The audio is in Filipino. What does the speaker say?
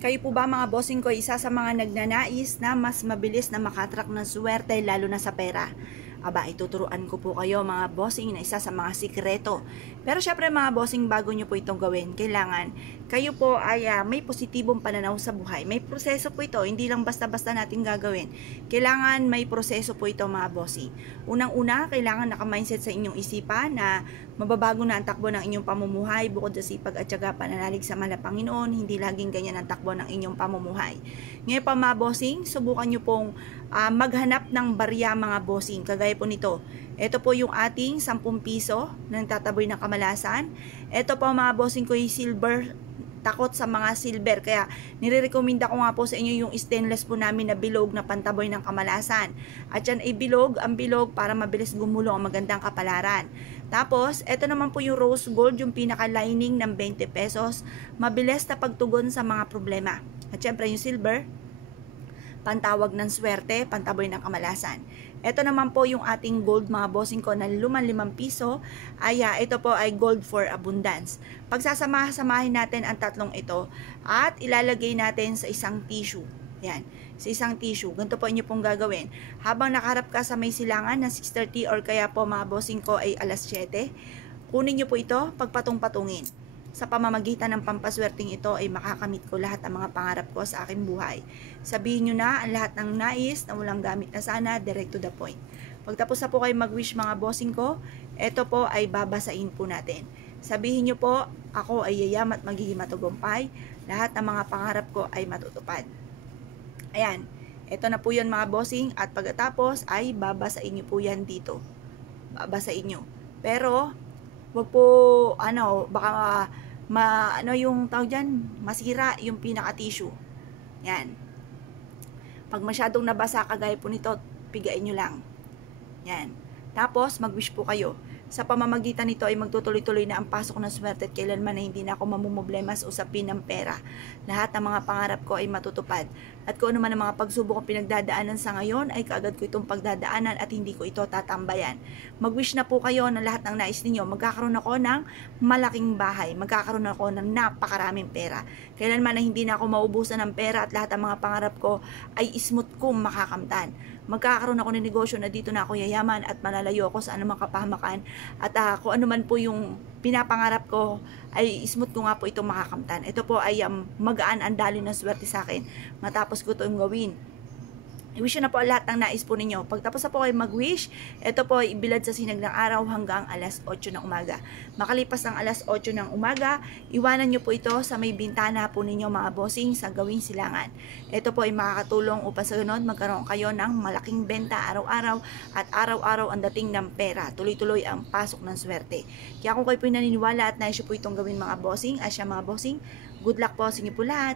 Kayo po ba mga bossing ko, isa sa mga nagnanais na mas mabilis na makatrack ng swerte lalo na sa pera? Aba, ituturuan ko po kayo mga bossing na isa sa mga sikreto. Pero syempre mga bossing, bago nyo po itong gawin, kailangan kayo po ay may positibong pananaw sa buhay. May proseso po ito, hindi lang basta-basta natin gagawin. Kailangan may proseso po ito mga bossing. Unang-una, kailangan naka-mindset sa inyong isipan na mababago na ang takbo ng inyong pamumuhay bukod sa sipag at syaga pananalig sa mahal na Panginoon, hindi laging ganyan ang takbo ng inyong pamumuhay. Ngayon pa mga bossing, subukan nyo pong maghanap ng barya mga bossing, kagaya po nito. Ito po yung ating 10 piso na nagtataboy ng kamalasan. Ito po mga bossing ko yung silver, takot sa mga silver, kaya nire-recommenda ko nga po sa inyo yung stainless po namin na bilog na pantaboy ng kamalasan. At yan ay bilog, ang bilog para mabilis gumulong ang magandang kapalaran. Tapos, ito naman po yung rose gold, yung pinaka-lining ng 20 pesos, mabilis na pagtugon sa mga problema. At syempre yung silver, pantawag ng swerte, pantaboy ng kamalasan. Ito naman po yung ating gold mga bossing ko na 5 piso, ay ito po ay gold for abundance. Pagsasama-samahin natin ang tatlong ito at ilalagay natin sa isang tissue. Yan, sa isang tissue. Ganito po inyo pong gagawin. Habang nakaharap ka sa may silangan na 6:30 or kaya po mga bossing ko ay alas 7, kunin nyo po ito, pagpatong-patungin. Sa pamamagitan ng pampaswerteng ito ay makakamit ko lahat ng mga pangarap ko sa aking buhay. Sabihin nyo na ang lahat ng nais na walang gamit na sana, direct to the point. Pagtapos na po kayo mag-wish mga bossing ko, ito po ay babasain po natin. Sabihin nyo po, ako ay yayam at magiging matagumpay. Lahat ng mga pangarap ko ay matutupad. Ayan, ito na po yun mga bossing, at pagkatapos ay babasain nyo po yan dito. Babasain nyo. Pero, wag po, baka yung tawag dyan, masira yung pinaka-tissue. Yan. Pag masyadong nabasa, kagaya po nito, pigain nyo lang. Yan. Tapos, mag-wish po kayo. Sa pamamagitan nito ay magtutuloy-tuloy na ang pasok ng swerte at kailanman na hindi na ako mamumblema sa usapin ng pera. Lahat ng mga pangarap ko ay matutupad. At kung ano man ang mga pagsubok ang pinagdadaanan sa ngayon, ay kaagad ko itong pagdadaanan at hindi ko ito tatambayan. Mag-wish na po kayo na lahat ng nais ninyo. Magkakaroon ako ng malaking bahay. Magkakaroon ako ng napakaraming pera. Kailanman na hindi na ako maubusan ng pera at lahat ng mga pangarap ko ay smooth kong makakamtan. Magkakaroon ako ng negosyo na dito na ako yayaman at malalayo ako sa anumang kapahamakan. At kung ano man po yung pinapangarap ko, ay smooth ko nga po itong makakamtan. Ito po ay magaan ang daloy ng swerte sa akin matapos ko itong gawin. I-wish na po lahat ng nais po ninyo. Pagtapos na po kayo mag-wish, ito po ay ibilad sa sinag ng araw hanggang alas 8 ng umaga. Makalipas ng alas 8 ng umaga, iwanan nyo po ito sa may bintana po ninyo mga bossing sa gawing silangan. Ito po ay makakatulong upang sa ganun magkaroon kayo ng malaking benta araw-araw at araw-araw ang dating ng pera. Tuloy-tuloy ang pasok ng swerte. Kaya kung kayo po naniniwala at nais po itong gawin mga bossing, asya mga bossing, good luck po sa inyo po lahat.